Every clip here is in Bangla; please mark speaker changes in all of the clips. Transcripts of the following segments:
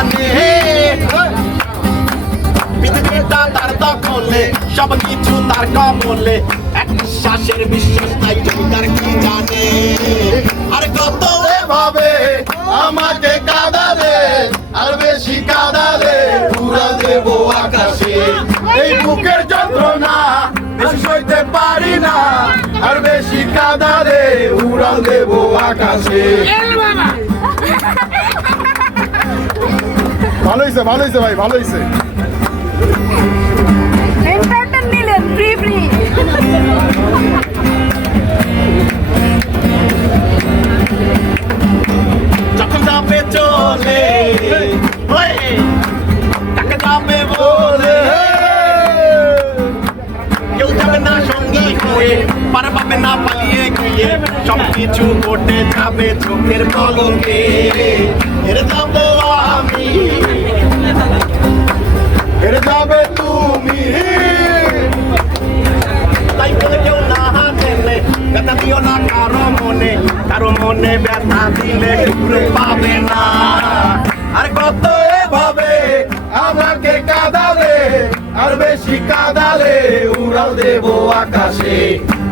Speaker 1: জানে পৃথিবীটা তার দখলে সব কিছু তার কমলে এক নিঃশ্বাসের বিশ্বাস তাই কি জানে? আর কত এভাবে আমাকে কাঁদালে আর বেশি কাঁদালে উড়া দেব আকাশে। এই বুকের যন্ত্রণা বেশি সইতে পারি না আর বেশি কাঁদালে উড়াল দেব আকাশে।
Speaker 2: ভালো হয়েছে ভালো হয়েছে ভাই ভালো হয়েছে
Speaker 3: নিলেন ফ্রি ফ্রি
Speaker 1: যখন যাবে চলে তাকে যাবে বলে। কেউ যাবে না সঙ্গী হয়ে পার পাবে না পালিয়ে গিয়ে সব কিছু ঘটে যাবে চোখের পলকে মনে ব্যথা দিলে ঘুরে পাবে না। আর কত এভাবে আমাকে কাঁদালে, আর বেশি কাঁদালে উড়াল দেব আকাশে।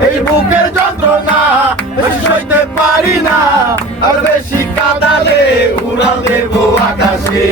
Speaker 1: এই বুকের যন্ত্রণা সইতে পারি না, আর বেশি কাঁদালে উড়াল দেব আকাশে।